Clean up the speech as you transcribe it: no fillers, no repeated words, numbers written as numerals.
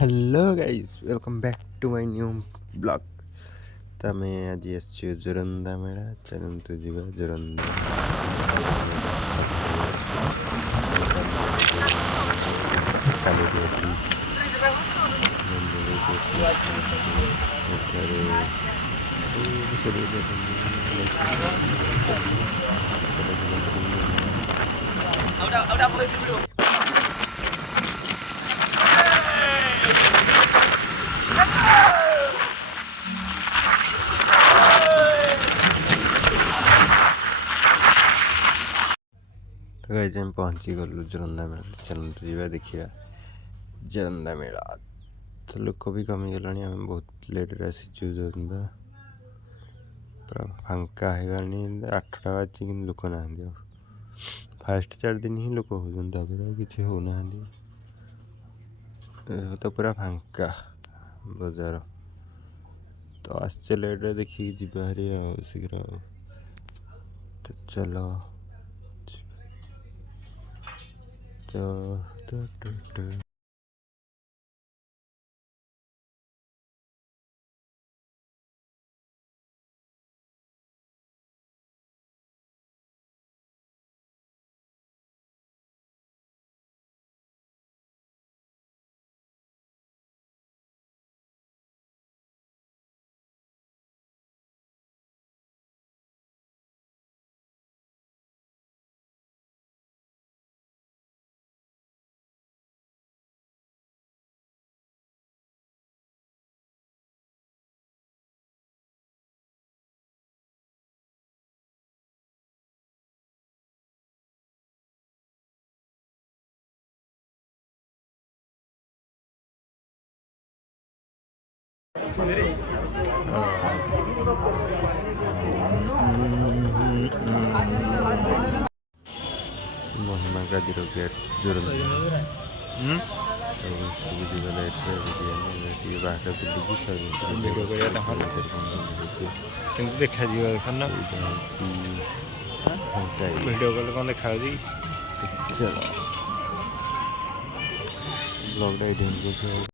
Hello guys welcome back to my new blog. तो आम आज जोरंदा मेला चलतु जा जोरंदा काली तो गाइस हम पहुँची गलु जोरंदा मेला चलतु जा देखा जोरंदा मेला। तो लोक भी कमिगला आम बहुत लेट्रे आसीचु जोरंदा पूरा फांका है 8टा बाजी कि लोक ना फास्ट 4 दिन ही लोक हो कि होना तो पूरा फांका बजार। तो आसचे लेट्रे देखिए जीवारी शीघ्र तो चलो तो महिमा गादी गेट जोरंदा बाहर देखा वीडियो कॉल कौन देखा चलो ब्लॉग